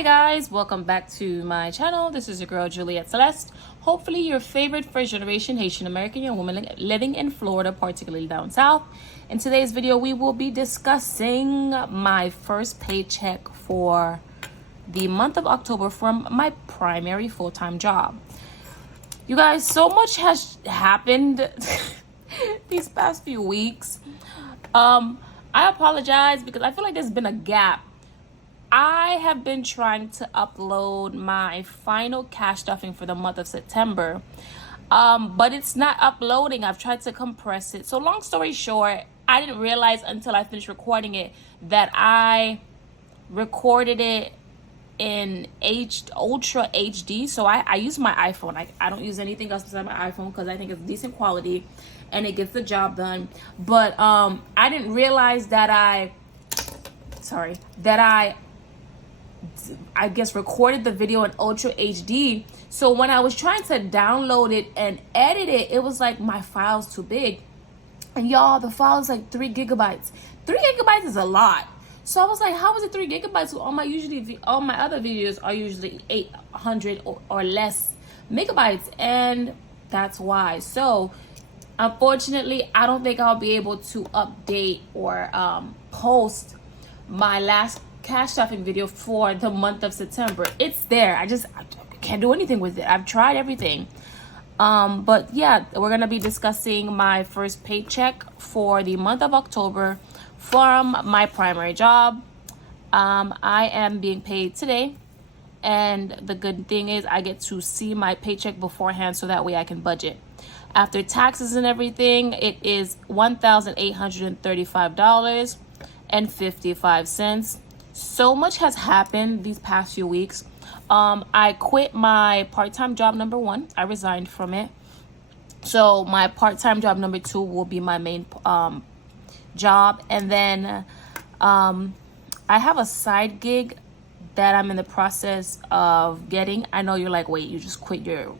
Hi guys, welcome back to my channel. This is your girl Juliette Celeste. Hopefully your favorite first generation Haitian American young woman living in Florida, particularly down south. In today's video we will be discussing my first paycheck for the month of October from my primary full-time job. You guys, so much has happened these past few weeks. I apologize because I feel like there's been a gap. I have been trying to upload my final cash stuffing for the month of September, but it's not uploading. I've tried to compress it. So long story short, I didn't realize until I finished recording it that I recorded it in ultra HD. So I use my iPhone. I don't use anything else besides my iPhone because I think it's decent quality and it gets the job done. But I didn't realize that I guess recorded the video in ultra HD. So when I was trying to download it and edit it, it was like my file's too big. And y'all, the file is like 3 gigabytes. 3 gigabytes is a lot. So I was like, how is it 3 gigabytes? All my other videos are usually 800 or less megabytes, and that's why. So unfortunately, I don't think I'll be able to update or post my last cash stuffing video for the month of September. It's there. I can't do anything with it. I've tried everything. But yeah, we're gonna be discussing my first paycheck for the month of October from my primary job. I am being paid today, and the good thing is I get to see my paycheck beforehand so that way I can budget. After taxes and everything, it is $1,835.55. So much has happened these past few weeks. I quit my part-time job number 1. I resigned from it. So my part-time job number 2 will be my main job. And then I have a side gig that I'm in the process of getting. I know you're like, wait, you just quit your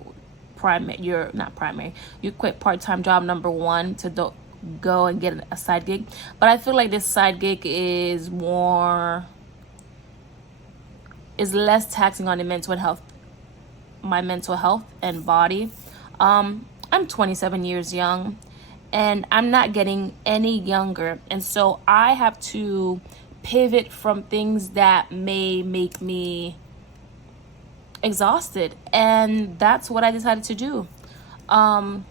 you quit part-time job number 1 to go and get a side gig. But I feel like this side gig is less taxing on my mental health and body. I'm 27 years young and I'm not getting any younger, and so I have to pivot from things that may make me exhausted, and that's what I decided to do. Am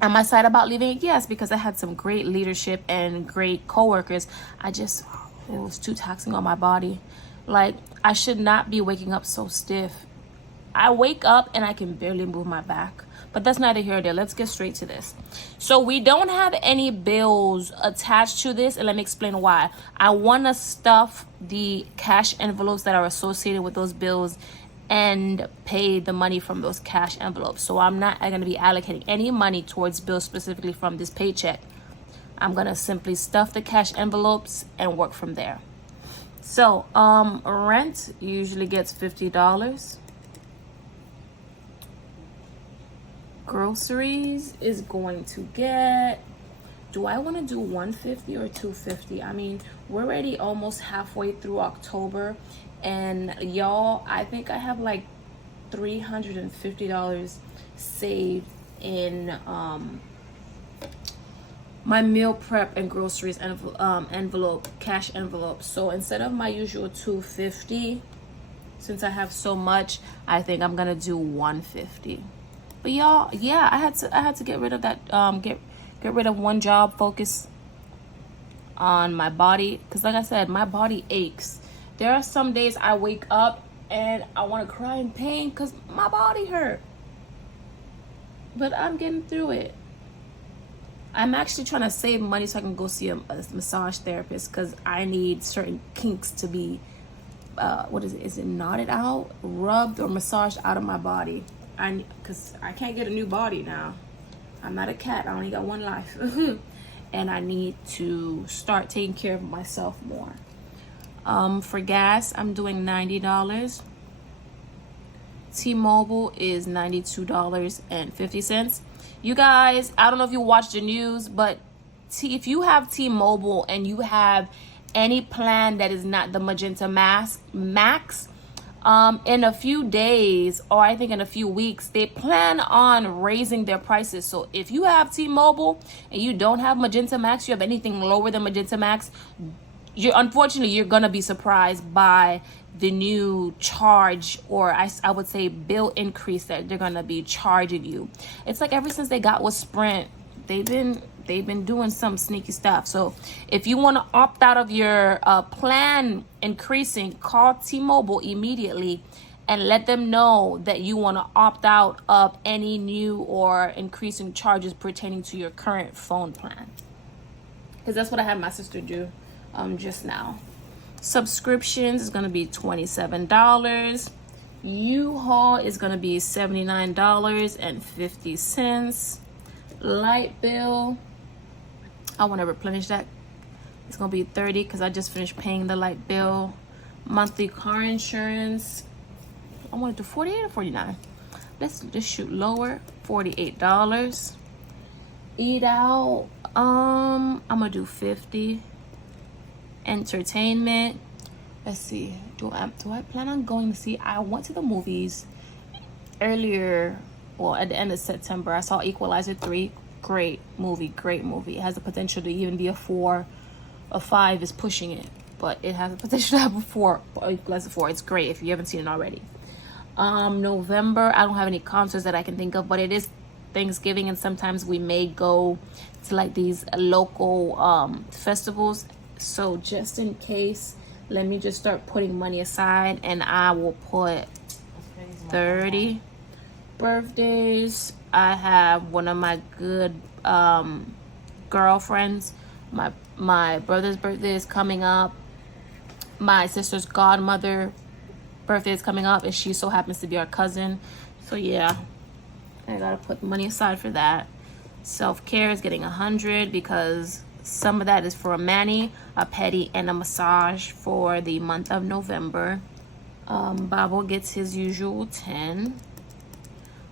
I sad about leaving it? Yes, because I had some great leadership and great coworkers. It was too taxing on my body. Like, I should not be waking up so stiff. I wake up and I can barely move my back, but that's neither here nor there. Let's get straight to this. So we don't have any bills attached to this, and let me explain why. I want to stuff the cash envelopes that are associated with those bills and pay the money from those cash envelopes. So I'm going to be allocating any money towards bills specifically from this paycheck. I'm going to simply stuff the cash envelopes and work from there. So rent usually gets $50. Groceries is going to get, do I want to do $150 or $250? I mean, we're already almost halfway through October, and y'all, I think I have like $350 saved in my meal prep and groceries cash envelope. So instead of my usual $250, since I have so much, I think I'm gonna do $150. But y'all, yeah, I had to get rid of that, get rid of one job, focus on my body, because like I said, my body aches. There are some days I wake up and I want to cry in pain because my body hurt, but I'm getting through it. I'm actually trying to save money so I can go see a massage therapist, because I need certain kinks to be is it knotted out, rubbed, or massaged out of my body. Because I can't get a new body now. I'm not a cat. I only got one life. And I need to start taking care of myself more. For gas, I'm doing $90. T-Mobile is $92.50. You guys, I don't know if you watched the news, but if you have T-Mobile and you have any plan that is not the Magenta Max, In a few days, or I think in a few weeks, they plan on raising their prices. So if you have T-Mobile and you don't have Magenta Max, you have anything lower than Magenta Max, unfortunately you're gonna be surprised by the new charge, or I would say bill increase that they're gonna be charging you. It's like ever since they got with Sprint, they've been doing some sneaky stuff. So if you want to opt out of your plan increasing, call T-Mobile immediately and let them know that you want to opt out of any new or increasing charges pertaining to your current phone plan. Because that's what I had my sister do just now. Subscriptions is going to be $27. U-Haul is going to be $79.50. Light bill, I want to replenish that. It's going to be $30 because I just finished paying the light bill. Monthly car insurance, I want to do $48 or $49. Let's just shoot lower, $48. Eat out, I'm going to do $50. Entertainment, let's see, do I plan on going to see, I went to the movies earlier, well, at the end of September. I saw Equalizer 3. Great movie. It has the potential to even be a 4. A 5 is pushing it, but it has the potential to have a 4. Equalizer 4. It's great if you haven't seen it already. November, I don't have any concerts that I can think of, but it is Thanksgiving, and sometimes we may go to like these local festivals. So just in case, let me just start putting money aside, and I will put 30. Birthdays, I have one of my good girlfriends. My brother's birthday is coming up. My sister's godmother birthday is coming up, and she so happens to be our cousin. So yeah, I gotta put money aside for that. Self-care is getting 100 because some of that is for a mani, a pedi, and a massage for the month of November. Babo gets his usual 10.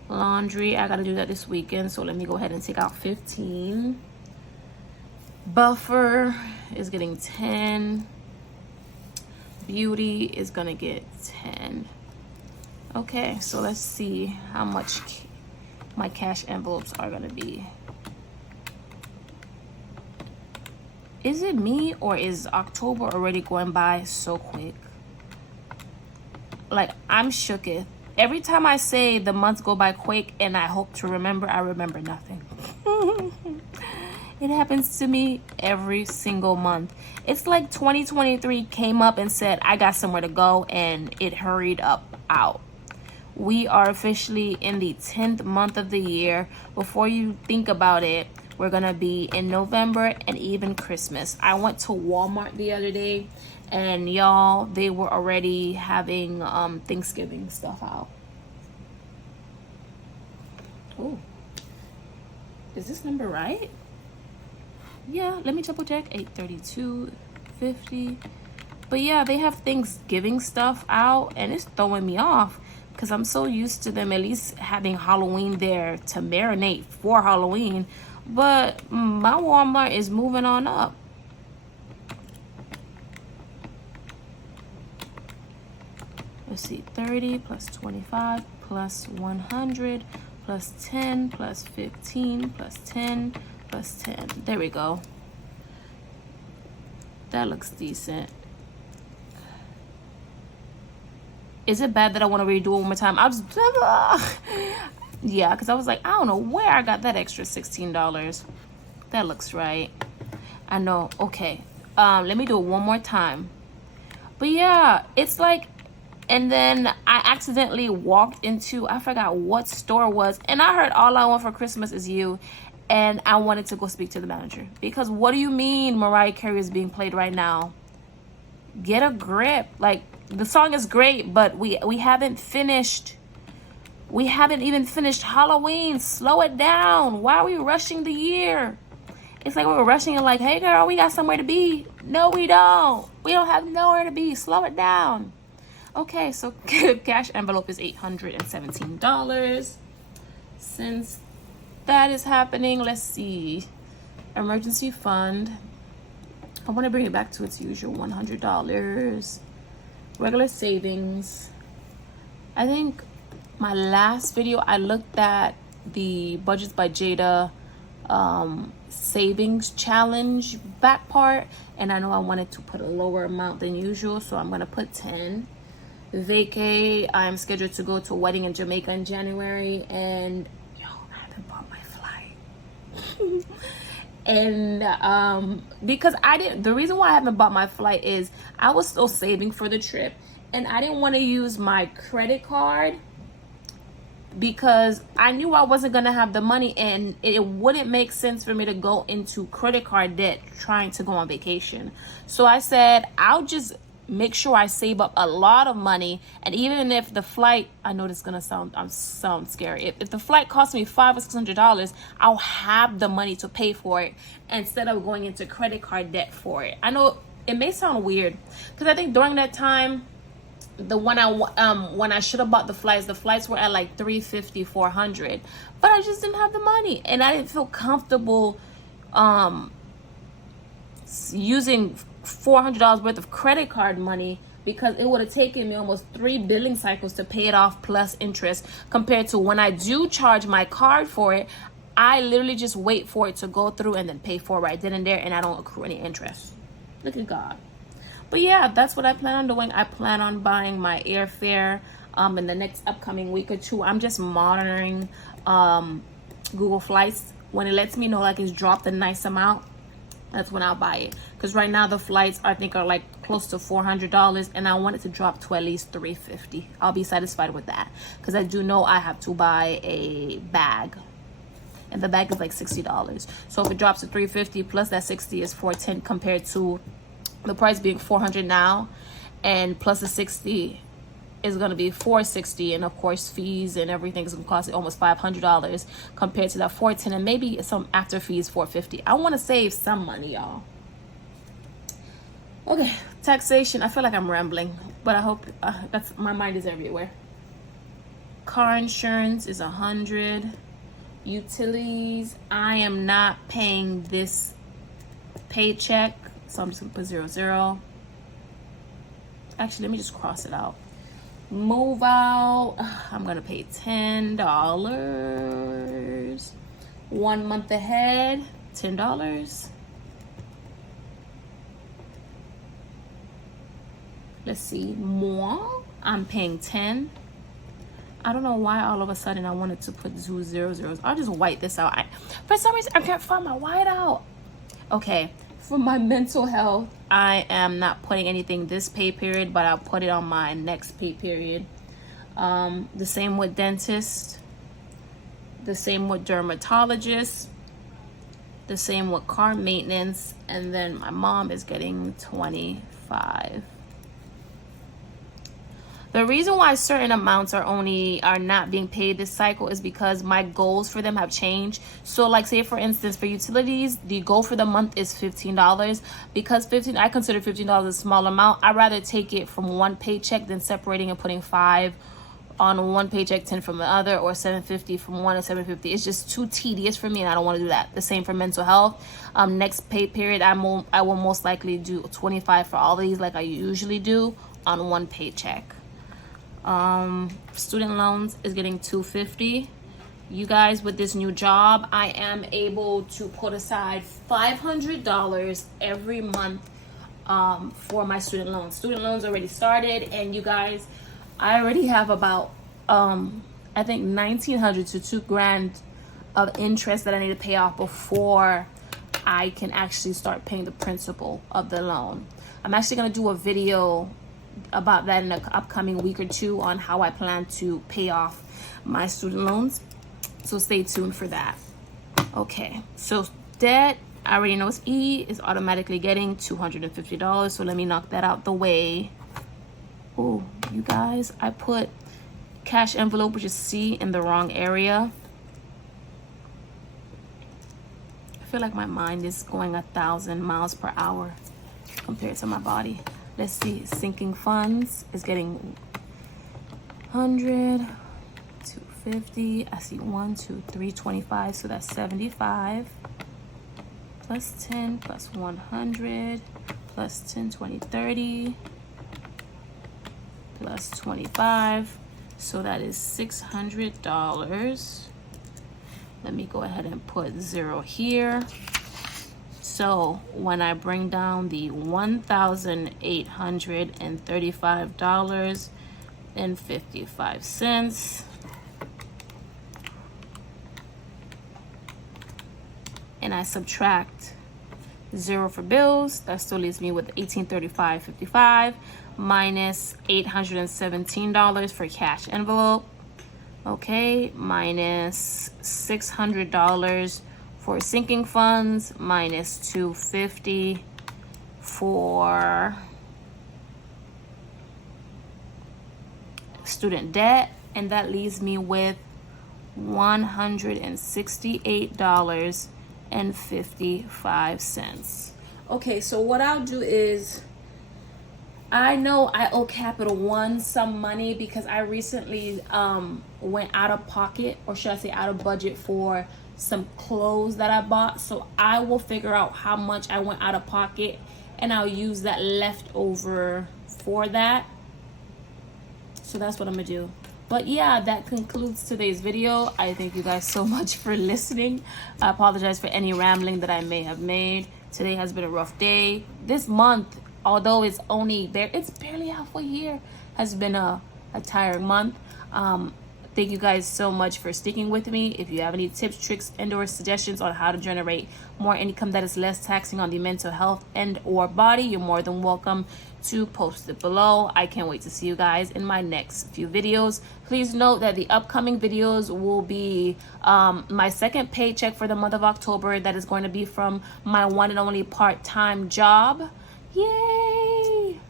Laundry, I gotta do that this weekend, so let me go ahead and take out 15. Buffer is getting 10. Beauty is gonna get 10. Okay, so let's see how much my cash envelopes are gonna be. Is it me, or is October already going by so quick? Like, I'm shooketh. Every time I say the months go by quick and I hope to remember, I remember nothing. It happens to me every single month. It's like 2023 came up and said, I got somewhere to go, and it hurried up out. We are officially in the 10th month of the year. Before you think about it, we're gonna be in November and even Christmas. I went to Walmart the other day, and y'all, they were already having Thanksgiving stuff out. Oh, is this number right? Yeah, let me double check. 832.50. But yeah, they have Thanksgiving stuff out, and it's throwing me off because I'm so used to them at least having Halloween there to marinate for Halloween. But my Walmart is moving on up. Let's see, 30 plus 25 plus 100 plus 10 plus 15 plus 10 plus 10. There we go. That looks decent. Is it bad that I want to redo it one more time? I'll just... Yeah, because I was like, I don't know where I got that extra $16. That looks right. I know. Okay. Let me do it one more time. But yeah, it's like... And then I accidentally walked into, I forgot what store it was, and I heard All I Want for Christmas Is You, and I wanted to go speak to the manager. Because what do you mean Mariah Carey is being played right now? Get a grip. Like, the song is great, but we haven't finished. We haven't even finished Halloween. Slow it down. Why are we rushing the year? It's like we were rushing and like, hey girl, we got somewhere to be. No, we don't. We don't have nowhere to be. Slow it down. Okay, so cash envelope is $817. Since that is happening, let's see. Emergency fund. I want to bring it back to its usual $100. Regular savings. I think my last video I looked at the Budgets by Jada savings challenge back part, and I know I wanted to put a lower amount than usual, so I'm gonna put 10. Vacay, I'm scheduled to go to a wedding in Jamaica in January, and yo, I haven't bought my flight. And because the reason why I haven't bought my flight is I was still saving for the trip, and I didn't want to use my credit card because I knew I wasn't going to have the money, and it wouldn't make sense for me to go into credit card debt trying to go on vacation. So I said, I'll just make sure I save up a lot of money, and even if the flight, I know this is going to sound scary. If the flight costs me $500 or $600, I'll have the money to pay for it instead of going into credit card debt for it. I know it may sound weird because I think during that time, when I should have bought the flights were at like $350, $400, but I just didn't have the money, and I didn't feel comfortable using $400 worth of credit card money because it would have taken me almost 3 billing cycles to pay it off plus interest, compared to when I do charge my card for it, I literally just wait for it to go through and then pay for it right then and there, and I don't accrue any interest. Look at God. But yeah, that's what I plan on doing. I plan on buying my airfare in the next upcoming week or two. I'm just monitoring Google Flights. When it lets me know like it's dropped a nice amount, that's when I'll buy it. Because right now the flights I think are like close to $400, and I want it to drop to at least $350. I'll be satisfied with that because I do know I have to buy a bag, and the bag is like $60. So if it drops to $350 plus that $60 is $410, compared to the price being $400 now, and plus the $60 is going to be $460, and of course fees and everything is going to cost almost $500 compared to that $410, and maybe some after fees $450. I want to save some money, y'all. Okay, taxation. I feel like I'm rambling, but I hope that's my mind is everywhere. Car insurance is $100. Utilities, I am not paying this paycheck, so I'm just gonna put 00. Actually, let me just cross it out. Move out, I'm gonna pay $10. 1 month ahead, $10. Let's see, more, I'm paying 10. I don't know why all of a sudden I wanted to put 2 I'll just white this out. For some reason I can't find my white out. Okay, for my mental health, I am not putting anything this pay period, but I'll put it on my next pay period. The same with dentist, the same with dermatologist, the same with car maintenance, and then my mom is getting 25. The reason why certain amounts are not being paid this cycle is because my goals for them have changed. So like say for instance for utilities, the goal for the month is $15. Because I consider $15 a small amount. I'd rather take it from one paycheck than separating and putting 5 on one paycheck, 10 from the other, or $750 from one and $750. It's just too tedious for me, and I don't want to do that. The same for mental health. Next pay period, I will most likely do 25 for all of these like I usually do on one paycheck. Student loans is getting $250. You guys, with this new job, I am able to put aside $500 every month for my student loans. Student loans already started, and you guys, I already have about I think $1,900 to $2,000 of interest that I need to pay off before I can actually start paying the principal of the loan. I'm actually going to do a video about that in the upcoming week or two on how I plan to pay off my student loans, so stay tuned for that. Okay, so debt, I already know it's E, is automatically getting $250, so let me knock that out the way. Oh, you guys, I put cash envelope, which is C, in the wrong area. I feel like my mind is going 1,000 miles per hour compared to my body. Let's see, sinking funds is getting 100, 250. I see 1, 2, 3, 25, so that's 75. Plus 10, plus 100, plus 10, 20, 30, plus 25. So that is $600. Let me go ahead and put 0 here. So when I bring down the $1,835.55, and I subtract 0 for bills, that still leaves me with $1,835.55 minus $817 for cash envelope. Okay, minus $600 for sinking funds, minus $250 for student debt, and that leaves me with $168.55. Okay, so what I'll do is, I know I owe Capital One some money because I recently went out of pocket, or should I say out of budget, for some clothes that I bought. So I will figure out how much I went out of pocket and I'll use that leftover for that. So that's what I'm gonna do. But yeah, that concludes today's video. I thank you guys so much for listening. I apologize for any rambling that I may have made. Today has been a rough day. This month, although it's barely halfway here, has been a tiring month. Thank you guys so much for sticking with me. If you have any tips, tricks, and/or suggestions on how to generate more income that is less taxing on the mental health and/or body, you're more than welcome to post it below. I can't wait to see you guys in my next few videos. Please note that the upcoming videos will be my second paycheck for the month of October. That is going to be from my one and only part-time job. Yay!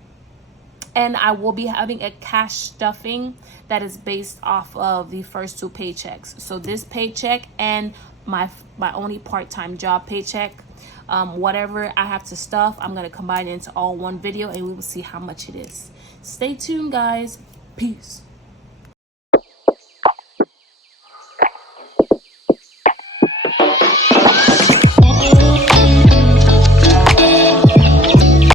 And I will be having a cash stuffing that is based off of the first 2 paychecks. So this paycheck and my only part-time job paycheck, whatever I have to stuff, I'm going to combine it into all one video, and we will see how much it is. Stay tuned, guys. Peace.